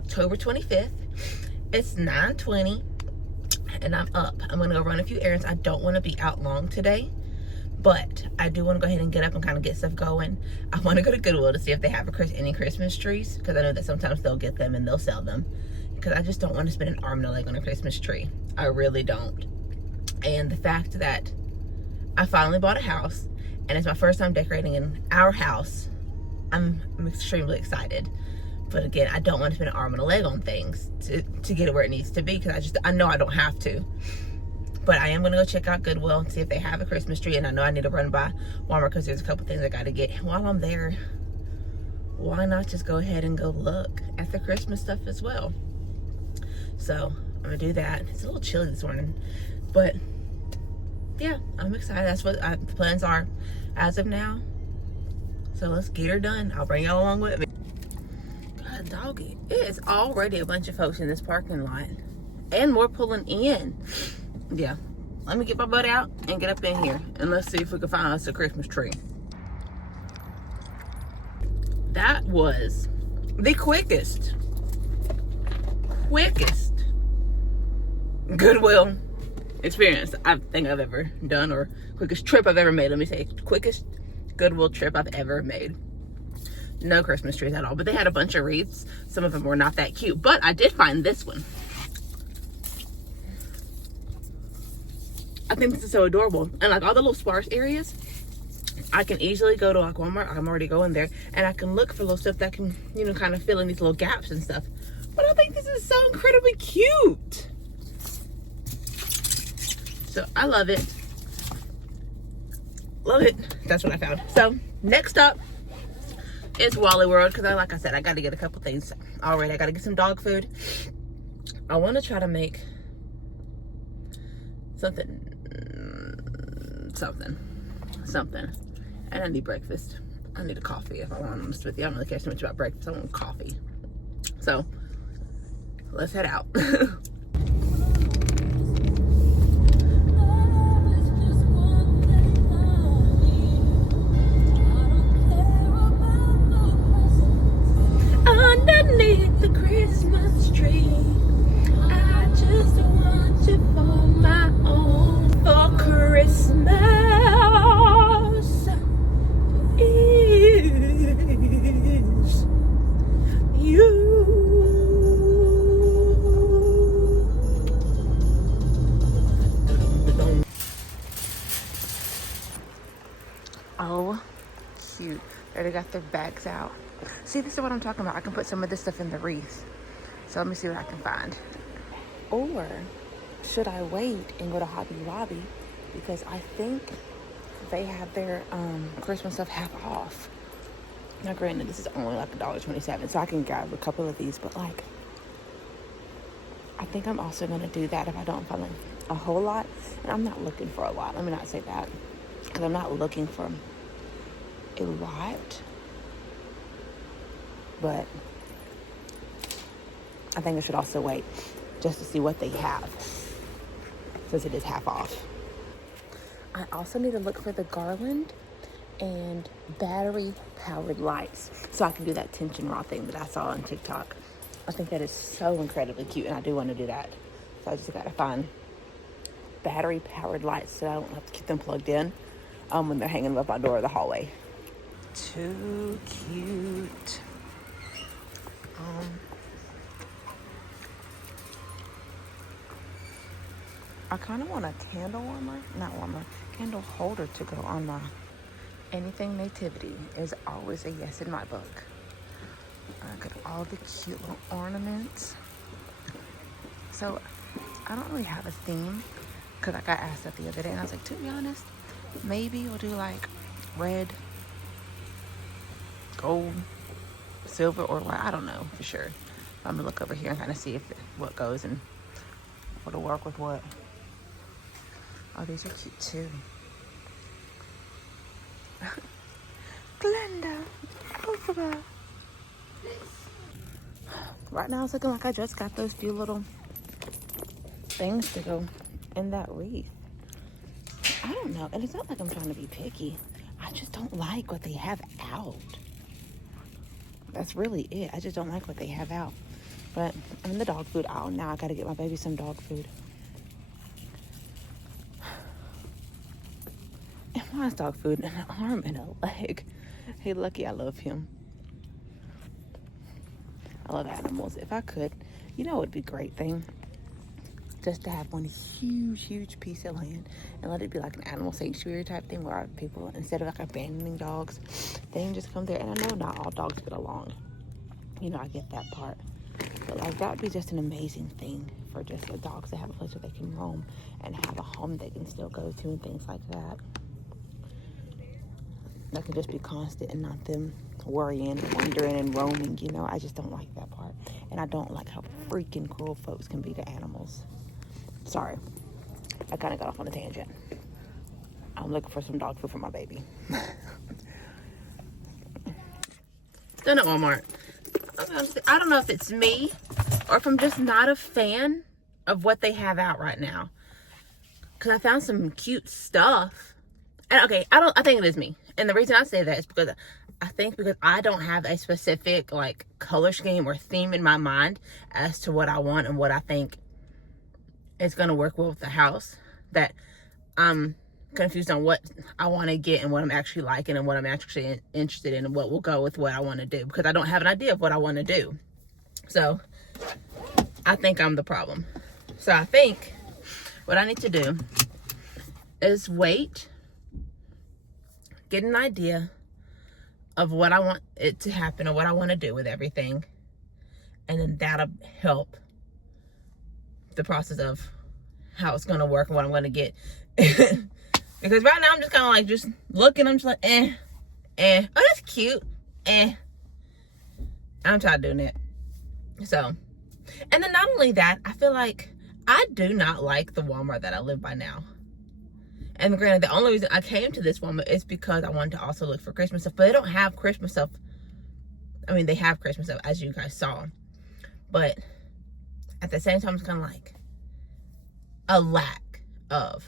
October 25th. It's 9:20 and I'm up. I'm gonna go run a few errands. I don't want to be out long today, but I do want to go ahead and get up and kind of get stuff going. I want to go to Goodwill to see if they have any Christmas trees, because I know that sometimes they'll get them and they'll sell them, because I just don't want to spend an arm and a leg on a Christmas tree. I really don't. And the fact that I finally bought a house and it's my first time decorating in our house, I'm extremely excited. But again, I don't want to spend an arm and a leg on things to get it where it needs to be, because I know I don't have to. But I am going to go check out Goodwill and see if they have a Christmas tree. And I know I need to run by Walmart because there's a couple things I got to get. While I'm there, why not just go ahead and go look at the Christmas stuff as well? So I'm going to do that. It's a little chilly this morning, but yeah, I'm excited. That's what the plans are as of now. So let's get her done. I'll bring y'all along with me. God, doggy. It is already a bunch of folks in this parking lot. And more pulling in. Yeah. Let me get my butt out and get up in here. And let's see if we can find us a Christmas tree. That was the quickest Goodwill experience I think I've ever done, or quickest trip I've ever made. Let me say, quickest Goodwill trip I've ever made. No Christmas trees at all, but they had a bunch of wreaths. Some of them were not that cute, but I did find this one. I think this is so adorable. And like all the little sparse areas, I can easily go to like Walmart. I'm already going there, and I can look for little stuff that can, you know, kind of fill in these little gaps and stuff. But I think this is so incredibly cute. So I love it. Love it. That's what I found. So next up is Wally World, because like I said, I got to get a couple things already. I got to get some dog food. I want to try to make something. And I need breakfast. I need a coffee, if I'm honest with you. I don't really care so much about breakfast. I want coffee. So let's head out. Underneath the Christmas tree, I just want you for my own. For Christmas is you. Oh, cute. They already got their bags out. See, this is what I'm talking about. I can put some of this stuff in the wreath. So let me see what I can find. Or should I wait and go to Hobby Lobby? Because I think they have their Christmas stuff half off. Now granted, this is only like $1.27, so I can grab a couple of these. But like, I think I'm also going to do that if I don't find like a whole lot. And I'm not looking for a lot. Let me not say that. Because I'm not looking for a lot. But I think I should also wait just to see what they have, since it is half off. I also need to look for the garland and battery powered lights, so I can do that tension rod thing that I saw on TikTok. I think that is so incredibly cute, and I do want to do that. So I just gotta find battery powered lights so I don't have to keep them plugged in when they're hanging up my door or the hallway. Too cute. I kind of want a candle candle holder to go on my anything nativity is always a yes in my book. I got all the cute little ornaments. So I don't really have a theme, because I got asked that the other day, and I was like, to be honest, maybe we'll do like red, gold, silver, or white. I don't know for sure. I'm gonna look over here and kind of see what goes and what'll work with what. Oh, these are cute too. Glenda, over. Right now it's looking like I just got those few little things to go in that wreath. I don't know, and it's not like I'm trying to be picky. I just don't like what they have out. That's really it. I just don't like what they have out. But I'm in the dog food aisle now. I gotta get my baby some dog food. And mine's dog food, an arm and a leg. Hey, lucky I love him. I love animals. If I could, you know, it would be a great thing just to have one huge piece of land and let it be like an animal sanctuary type thing where people, instead of like abandoning dogs, they can just come there. And I know not all dogs get along. You know, I get that part. But like, that would be just an amazing thing for just the dogs to have a place where they can roam and have a home they can still go to and things like that. That can just be constant and not them worrying, wandering, and roaming. You know, I just don't like that part. And I don't like how freaking cruel folks can be to animals. Sorry, I kind of got off on a tangent. I'm looking for some dog food for my baby. Still at Walmart. I don't know if it's me or if I'm just not a fan of what they have out right now. Because I found some cute stuff. And okay, I think it is me. And the reason I say that is because I don't have a specific like color scheme or theme in my mind as to what I want and what I think is going to work well with the house, that I'm confused on what I want to get and what I'm actually liking and what I'm actually interested in and what will go with what I want to do, because I don't have an idea of what I want to do. So I think I'm the problem. So I think what I need to do is wait, get an idea of what I want it to happen or what I want to do with everything, and then that'll help the process of how it's going to work and what I'm going to get. Because right now I'm just kind of like just looking, I'm just like oh, that's cute, I'm tired of doing it. So, and then not only that, I feel like I do not like the Walmart that I live by now. And granted, the only reason I came to this Walmart is because I wanted to also look for Christmas stuff. But they don't have Christmas stuff. I mean, they have Christmas stuff, as you guys saw. But at the same time, it's kind of like a lack of.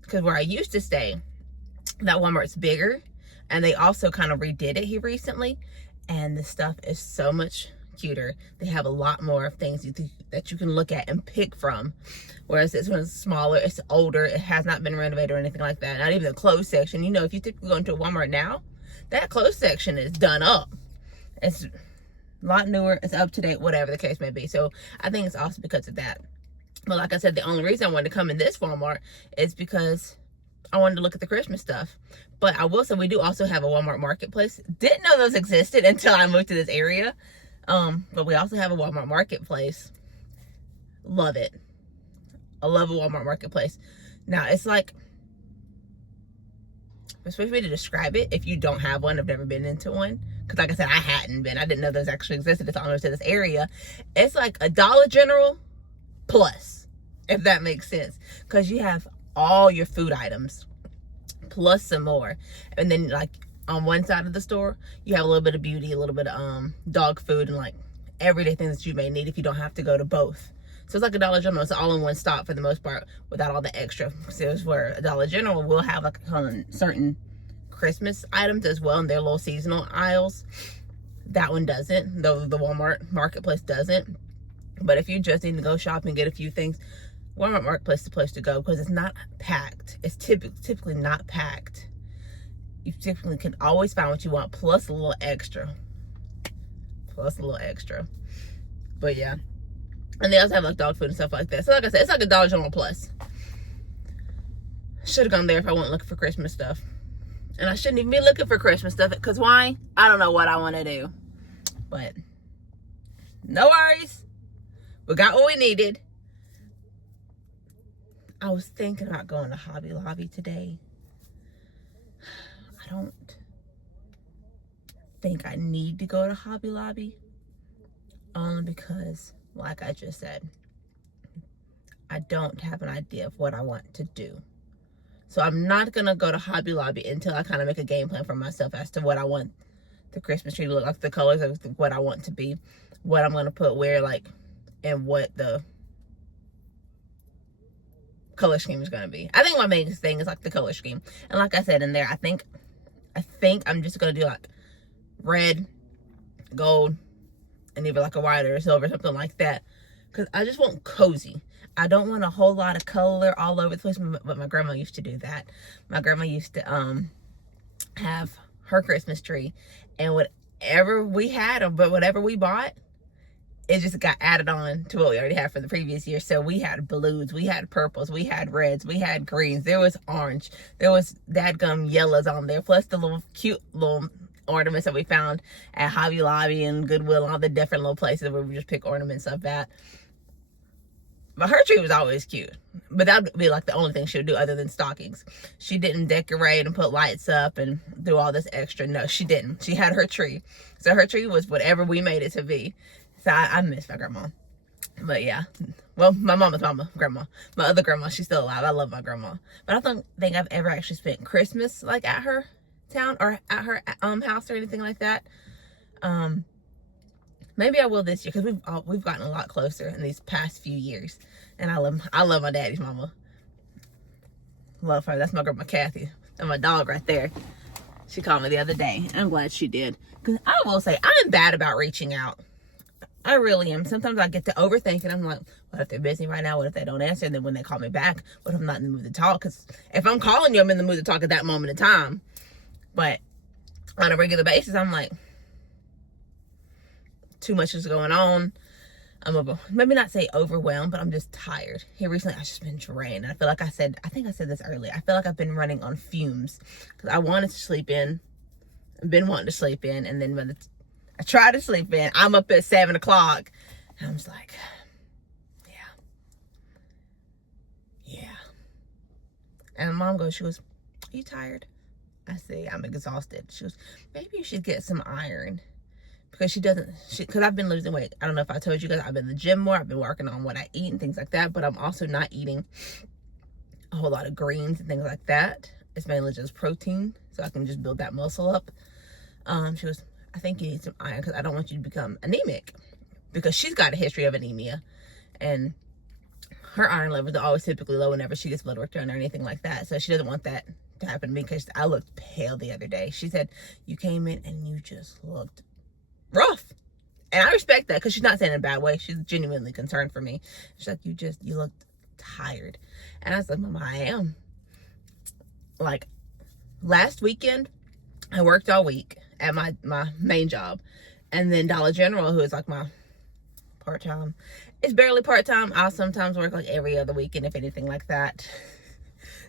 Because where I used to stay, that Walmart's bigger. And they also kind of redid it here recently. And the stuff is so much cuter. They have a lot more things that you can look at and pick from. Whereas this one's smaller, it's older, it has not been renovated or anything like that. Not even the clothes section. You know, if you typically go into a Walmart now, that clothes section is done up. It's a lot newer, it's up to date, whatever the case may be. So I think it's also because of that. But like I said, the only reason I wanted to come in this Walmart is because I wanted to look at the Christmas stuff. But I will say we do also have a Walmart marketplace. Didn't know those existed until I moved to this area. But we also have a Walmart marketplace. Love it. I love a Walmart marketplace. Now, it's like, it's supposed to be to describe it if you don't have one. I've never been into one. Because like I said, I hadn't been. I didn't know those actually existed until I moved to this area. It's like a Dollar General plus, if that makes sense. Because you have all your food items plus some more. And then like on one side of the store, you have a little bit of beauty, a little bit of dog food, and like everyday things that you may need if you don't have to go to both. So it's like a Dollar General. It's all in one stop for the most part without all the extra. So it's where a Dollar General will have like certain Christmas items as well in their little seasonal aisles. That one doesn't, though the Walmart marketplace doesn't. But if you just need to go shop and get a few things, Walmart marketplace is the place to go because it's not packed. It's typically not packed. You typically can always find what you want plus a little extra. But yeah. And they also have like dog food and stuff like that. So like I said, it's like a Dollar General plus. Should have gone there if I wasn't looking for Christmas stuff. And I shouldn't even be looking for Christmas stuff. Because why? I don't know what I want to do. But no worries. We got what we needed. I was thinking about going to Hobby Lobby today. I don't think I need to go to Hobby Lobby. Only because, like I just said, I don't have an idea of what I want to do. So I'm not going to go to Hobby Lobby until I kind of make a game plan for myself as to what I want the Christmas tree to look like, the colors of what I want to be, what I'm going to put where, like, and what the color scheme is going to be. I think my main thing is like the color scheme. And like I said in there, I think I'm just going to do like red, gold, and either like a white or a silver, something like that. Because I just want cozy. I don't want a whole lot of color all over the place. But my grandma used to do that. My grandma used to have her Christmas tree, and whatever we had, but whatever we bought, it just got added on to what we already had for the previous year. So we had blues, we had purples, we had reds, we had greens, there was orange, there was dadgum yellows on there, plus the little cute little ornaments that we found at Hobby Lobby and Goodwill and all the different little places where we just pick ornaments up at. But her tree was always cute. But that would be like the only thing she would do other than stockings. She didn't decorate and put lights up and do all this extra. No, she didn't. She had her tree. So her tree was whatever we made it to be. So I miss my grandma. But yeah. Well, my mama's grandma. My other grandma, she's still alive. I love my grandma. But I don't think I've ever actually spent Christmas like at her town or at her house or anything like that. Maybe I will this year because we've gotten a lot closer in these past few years, and I love my daddy's mama. Love her. That's my grandma Kathy. And my dog right there. She called me the other day. I'm glad she did, because I will say I'm bad about reaching out. I really am. Sometimes I get to overthinking. I'm like, what if they're busy right now? What if they don't answer? And then when they call me back, what if I'm not in the mood to talk? Because if I'm calling you, I'm in the mood to talk at that moment in time. But on a regular basis, I'm like, too much is going on. I'm maybe not say overwhelmed, but I'm just tired. Here recently, I've just been drained. I feel like I think I said this earlier. I feel like I've been running on fumes because I wanted to sleep in. I've been wanting to sleep in, and then when I try to sleep in, I'm up at 7 o'clock, and I'm just like, yeah. And Mom goes, she goes, are you tired? I say, I'm exhausted. She goes, maybe you should get some iron. Because because I've been losing weight. I don't know if I told you guys, I've been in the gym more. I've been working on what I eat and things like that. But I'm also not eating a whole lot of greens and things like that. It's mainly just protein, so I can just build that muscle up. She goes, I think you need some iron because I don't want you to become anemic. Because she's got a history of anemia. And her iron levels are always typically low whenever she gets blood work done or anything like that. So she doesn't want that to happen to me, because I looked pale the other day. She said, you came in and you just looked rough. And I respect that, because she's not saying it in a bad way. She's genuinely concerned for me. She's like, you looked tired. And I was like, Mama, I am. Like, last weekend, I worked all week at my main job. And then Dollar General, who is like my part-time. It's barely part-time. I'll sometimes work like every other weekend, if anything like that.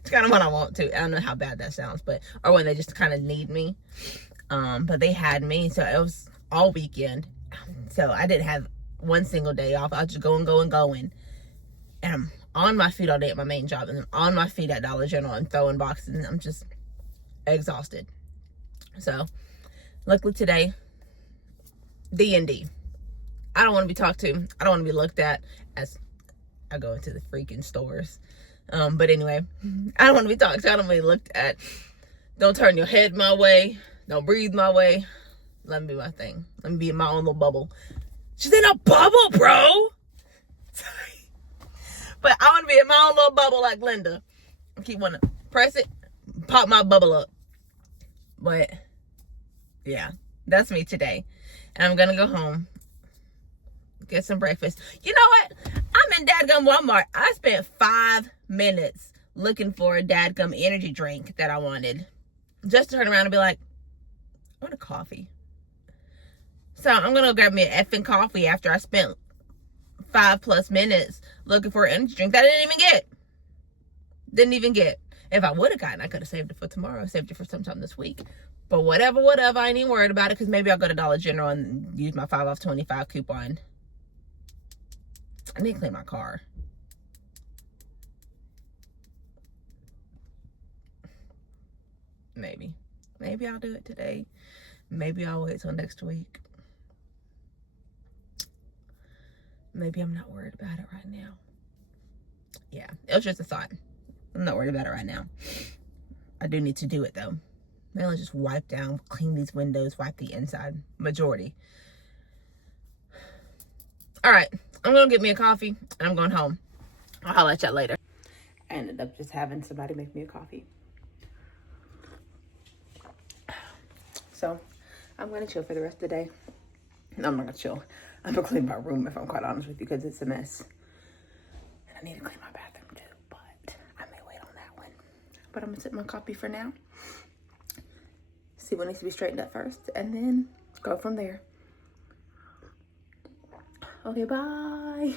It's kind of what I want to. I don't know how bad that sounds, or when they just kind of need me. But they had me, so it was all weekend. So I didn't have one single day off. I was just going. And I'm on my feet all day at my main job, and I'm on my feet at Dollar General and throwing boxes, and I'm just exhausted. So luckily today, D&D. I don't want to be talked to. I don't want to be looked at as I go into the freaking stores. But anyway, I don't want to be talked to. I don't want to be looked at. Don't turn your head my way. Don't breathe my way. Let me be my thing. Let me be in my own little bubble. She's in a bubble, bro. Sorry. But I want to be in my own little bubble like Linda. I keep wanting to press it, pop my bubble up. But yeah, that's me today. And I'm going to go home, get some breakfast. You know what? I'm in dadgum Walmart. I spent 5 minutes looking for a dadgum energy drink that I wanted. Just to turn around and be like, I want a coffee. So I'm going to grab me an effing coffee after I spent 5+ minutes looking for an energy drink that I didn't even get. If I would have gotten, I could have saved it for tomorrow. Saved it for sometime this week. But whatever, I ain't even worried about it, because maybe I'll go to Dollar General and use my 5 off 25 coupon. I need to clean my car. Maybe I'll do it today. Maybe I'll wait till next week. Maybe I'm not worried about it right now. Yeah, it was just a thought. I'm not worried about it right now. I do need to do it though. Mainly just wipe down, clean these windows, wipe the inside. Majority. All right, I'm gonna get me a coffee and I'm going home. I'll holler at y'all later. I ended up just having somebody make me a coffee. So I'm gonna chill for the rest of the day. No, I'm not gonna chill. I'm gonna clean my room if I'm quite honest with you, because it's a mess. And I need to clean my bathroom too, but I may wait on that one. But I'm gonna sit my copy for now. See what needs to be straightened up first, and then go from there. Okay, bye.